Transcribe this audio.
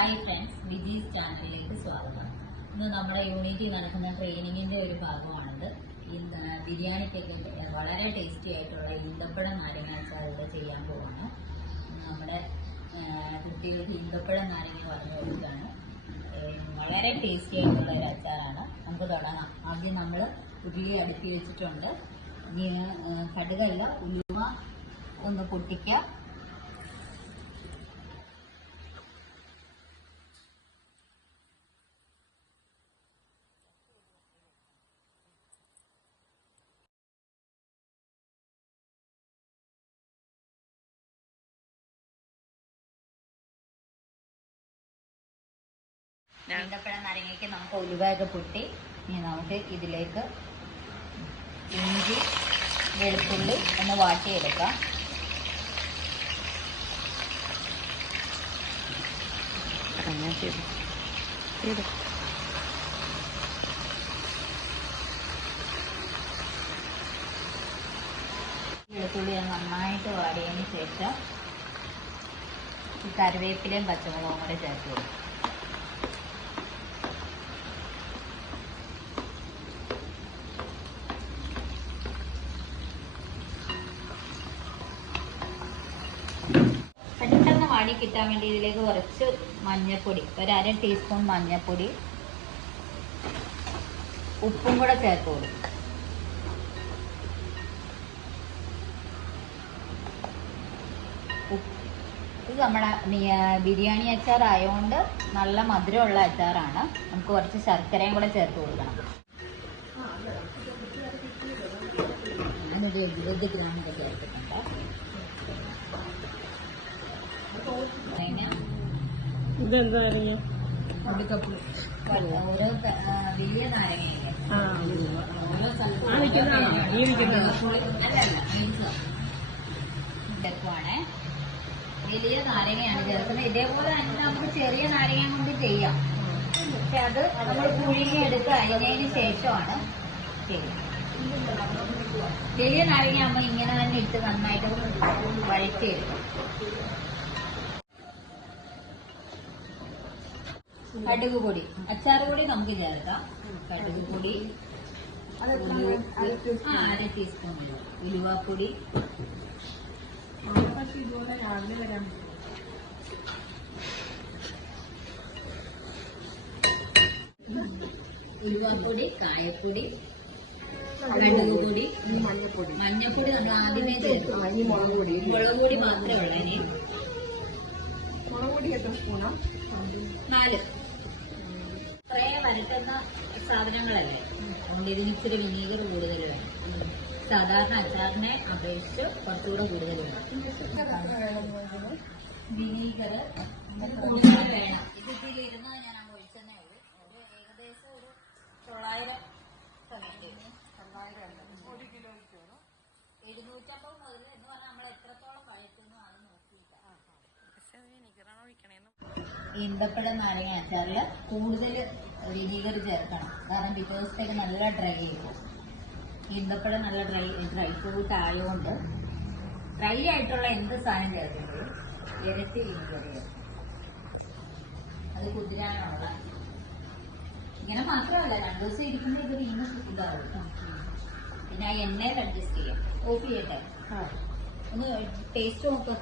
Hi friends, വിജീസ് ചാനലിലേക്ക് സ്വാഗതം. ഇന്ന് നമ്മുടെ യൂണിറ്റിൽ നടക്കുന്ന ട്രെയിനിങ്ങിന്റെ ഒരു ഭാഗമാണിത്. ബിരിയാണിക്കൊക്കെ വളരെ ടേസ്റ്റി ആയിട്ടുള്ള ഈന്തപ്പഴം നാരങ്ങ അച്ചാർ ഇവിടെ ചെയ്യാൻ പോവാണ്. നമ്മുടെ കുട്ടികൾക്ക് ഈന്തപ്പഴം നാരങ്ങ പറഞ്ഞു കൊടുക്കുകയാണ്. വളരെ ടേസ്റ്റി ആയിട്ടുള്ള ഒരു അച്ചാറാണ്. നമുക്ക് തുടങ്ങാം. ആദ്യം നമ്മൾ ഉള്ളി അടുപ്പി വെച്ചിട്ടുണ്ട്. ഇനി കടുകല്ല, ഉലുവ ഒന്ന് പൊട്ടിക്കുക. ഈന്തപ്പഴം നാരങ്ങയ്ക്ക് നമുക്ക് ഉലുവയൊക്കെ പൊട്ടി. ഇനി നമുക്ക് ഇതിലേക്ക് ഇഞ്ചി വെളുത്തുള്ളി ഒന്ന് വാട്ടിയെടുക്കാം. വെളുത്തുള്ളി നന്നായിട്ട് വാടിയതിന് ശേഷം ഈ കറിവേപ്പിലയും പച്ചമുളകും കൂടെ ചേർത്ത് കൊടുക്കും. പെട്ടെന്ന് വാടി കിട്ടാൻ വേണ്ടി ഇതിലേക്ക് കുറച്ച് മഞ്ഞൾപ്പൊടി, ഒരു 1/2 ടീസ്പൂൺ മഞ്ഞൾപ്പൊടി, ഉപ്പും കൂടെ ചേർത്ത് കൊടുക്കും. ഇത് നമ്മുടെ ബിരിയാണി അച്ചാർ ആയതുകൊണ്ട് നല്ല മധുരമുള്ള അച്ചാറാണ്. നമുക്ക് കുറച്ച് ശർക്കരയും കൂടെ ചേർത്ത് കൊടുക്കണം. ഞാനൊരു 20 ഗ്രാം ചേർത്തിട്ടുണ്ട്. ഇതെന്താ നാരങ്ങ? ഓരോ വലിയ നാരങ്ങയില്ലേ, ഇതൊക്കെയാണ് വലിയ നാരങ്ങയാണ് ചേർക്കുന്നത്. ഇതേപോലെ തന്നെ നമുക്ക് ചെറിയ നാരങ്ങ കൊണ്ട് ചെയ്യാം. പക്ഷെ അത് നമ്മൾ പുഴുങ്ങിയെടുത്ത് അരിഞ്ഞതിന് ശേഷമാണ് ചെയ്യുക. വലിയ നാരങ്ങ ആകുമ്പോൾ ഇങ്ങനെ തന്നെ ഇട്ട് നന്നായിട്ട് വഴറ്റിയെടുക്കും. കടുക് പൊടി, അച്ചാർ പൊടി നമുക്ക് ചേർക്കാം. കടുക് പൊടി 1/2 ടീസ്പൂൺ, ഉലുവാപ്പൊടി, ഉലുവാപ്പൊടി, കായപ്പൊടി, കടുക് പൊടി, മഞ്ഞപ്പൊടി നമ്മൾ ആദ്യമേ ചേർക്കും. മുളക് പൊടി മാത്രമേ ഉള്ളൂ. ഇനി മുളക് പൊടി എത്ര സ്പൂണാ? 4. കുറേ വരട്ടുന്ന സാധനങ്ങളല്ലേ, അതുകൊണ്ട് ഇതിന് ഇച്ചിരി വിനീഗർ കൂടുതൽ വേണം. സാധാരണ അച്ചാറിനെ അപേക്ഷിച്ച് കുറച്ചുകൂടെ കൂടുതൽ വേണം. വിനീഗർ കൂടുതൽ വേണം. ഇത് ഇത്തിരി ഇരുന്നാൽ ഞാൻ ഒഴിച്ചതേ ഉള്ളൂ. ഏകദേശം ഒരു 900 1 കിലോയ്ക്ക് 750 മുതൽ എന്ന് പറഞ്ഞാൽ നമ്മൾ എത്രത്തോളം വഴറ്റുന്നു അത് നോക്കിയിട്ടാണ്. ഈന്തപ്പഴം നാരങ്ങ അച്ചാറിൽ കൂടുതൽ വിനീഗർ ചേർക്കണം. കാരണം പിറ്റേ ദിവസത്തേക്ക് നല്ല ഡ്രൈ ചെയ്യും. ഈന്തപ്പഴം നല്ല ഡ്രൈ ഫ്രൂട്ട് ആയതുകൊണ്ട് ഡ്രൈ ആയിട്ടുള്ള എന്ത് സാധനം ചേർക്കുമ്പോഴും ഇരട്ടി വിനീഗർ ചേർക്കും. അത് കുതിരാനുള്ള. ഇങ്ങനെ മാത്രമല്ല, 2 ദിവസം ഇരിക്കുമ്പോൾ ഇത് വീണ്ടും ഇതാവും. പിന്നെ ആ എണ്ണയിൽ അഡ്ജസ്റ്റ് ചെയ്യാം. ഓഫ് ചെയ്യട്ടെ, ഒന്ന് ടേസ്റ്റ് നോക്കാം.